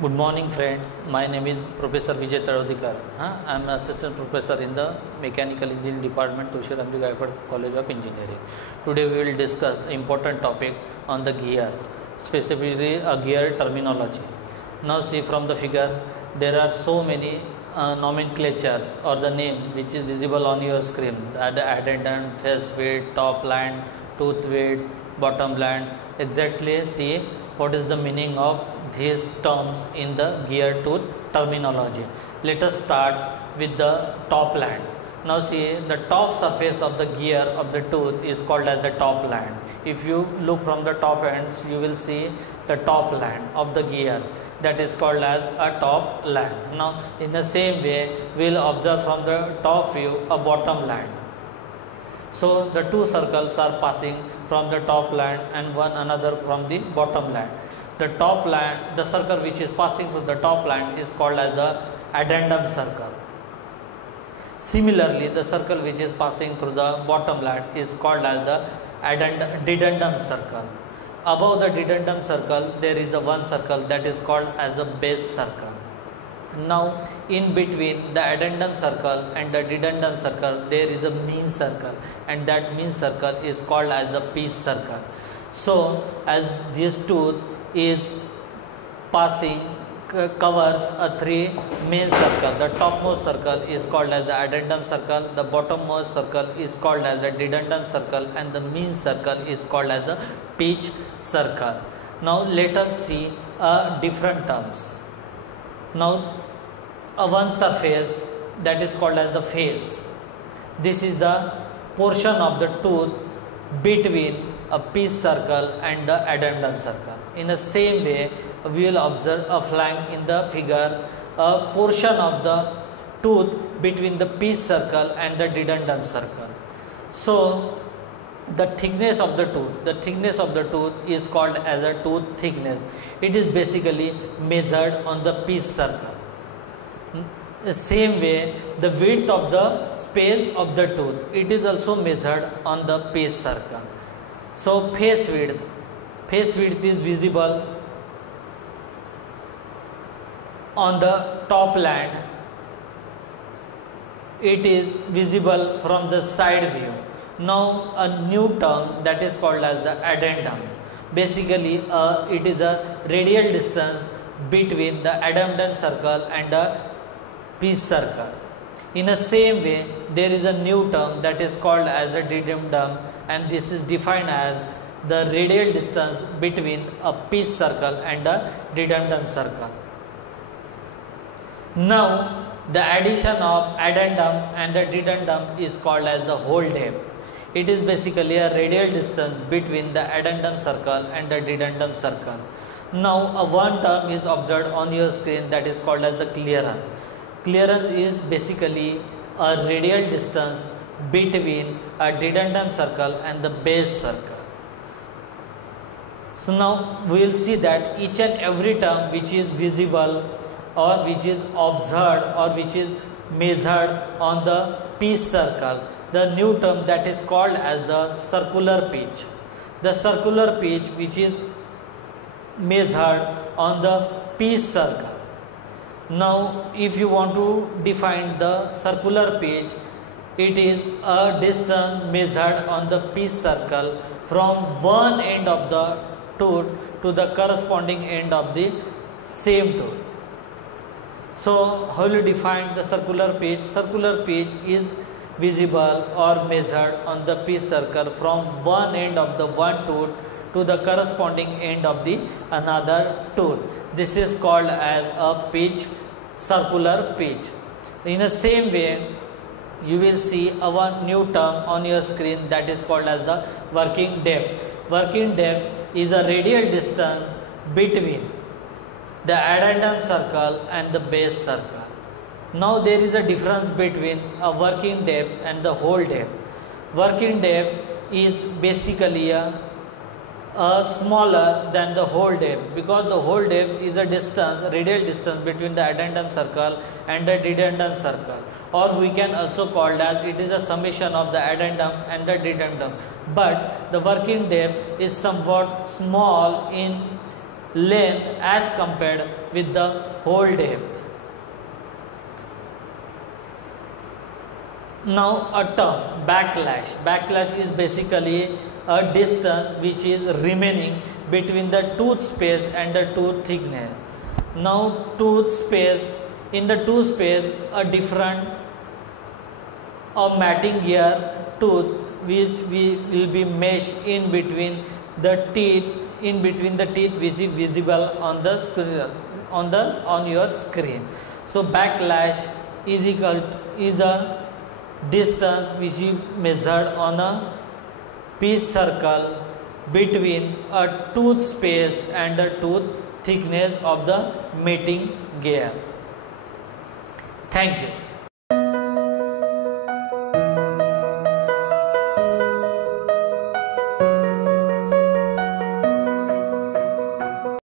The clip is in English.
Good morning friends, my name is Professor Vijay Tadodikar. I am an assistant professor in the Mechanical Engineering Department, Tushar Ramji Gaikwad College of Engineering. Today we will discuss important topics on the gears, specifically a gear terminology. Now see from the figure, there are so many nomenclatures or the name which is visible on your screen. The addendum, face width, top line, tooth width, bottom line. Exactly see what is the meaning of these terms in the gear tooth terminology. Let us start with the top land. Now see, the top surface of the gear of the tooth is called as the top land. If you look from the top ends, you will see the top land of the gears, that is called as a top land. Now in the same way, we will observe from the top view a bottom land. So the two circles are passing from the top land and one another from the bottom land. The top line, the circle which is passing through the top line is called as the addendum circle. Similarly, the circle which is passing through the bottom line is called as the dedendum circle. Above the dedendum circle, there is a one circle that is called as the base circle. Now, in between the addendum circle and the dedendum circle, there is a mean circle, and that mean circle is called as the piece circle. So, as this tooth is passing covers a three main circle. The topmost circle is called as the addendum circle, the bottommost circle is called as the dedendum circle, and the mean circle is called as the pitch circle. Now let us see different terms. Now one surface, that is called as the face. This is the portion of the tooth between a pitch circle and the addendum circle. In the same way, we will observe a flank in the figure, a portion of the tooth between the pitch circle and the dedendum circle. So the thickness of the tooth is called as a tooth thickness. It is basically measured on the pitch circle. The same way, the width of the space of the tooth, it is also measured on the pitch circle. So face width is visible on the top land. It is visible from the side view. Now a new term that is called as the addendum. Basically it is a radial distance between the addendum circle and the pitch circle. In the same way, there is a new term that is called as the dedendum, and this is defined as the radial distance between a pitch circle and a dedendum circle. Now the addition of addendum and the dedendum is called as the whole depth. It is basically a radial distance between the addendum circle and the dedendum circle. Now one term is observed on your screen, that is called as the clearance. Clearance is basically a radial distance between a dedendum circle and the base circle. So now we will see that each and every term which is visible or which is observed or which is measured on the pitch circle, the new term that is called as the circular pitch. The circular pitch which is measured on the pitch circle. Now if you want to define the circular pitch, it is a distance measured on the pitch circle from one end of the tooth to the corresponding end of the same tooth. So how will you define the circular pitch? Circular pitch is visible or measured on the pitch circle from one end of the one tooth to the corresponding end of the another tooth. This is called as a pitch, circular pitch. In the same way, you will see one new term on your screen, that is called as the working depth. Working depth is a radial distance between the addendum circle and the base circle. Now there is a difference between a working depth and the whole depth. Working depth is basically a smaller than the whole depth, because the whole depth is a distance, radial distance between the addendum circle and the dedendum circle, or we can also call that it is a summation of the addendum and the dedendum. But the working depth is somewhat small in length as compared with the hole depth. Now a term, backlash. Backlash is basically a distance which is remaining between the tooth space and the tooth thickness. Now tooth space, in the tooth space a different matting gear tooth which will be meshed in between the teeth, which is visible on the screen, on your screen. So backlash is a distance which is measured on a piece circle between a tooth space and the tooth thickness of the mating gear. Thank you.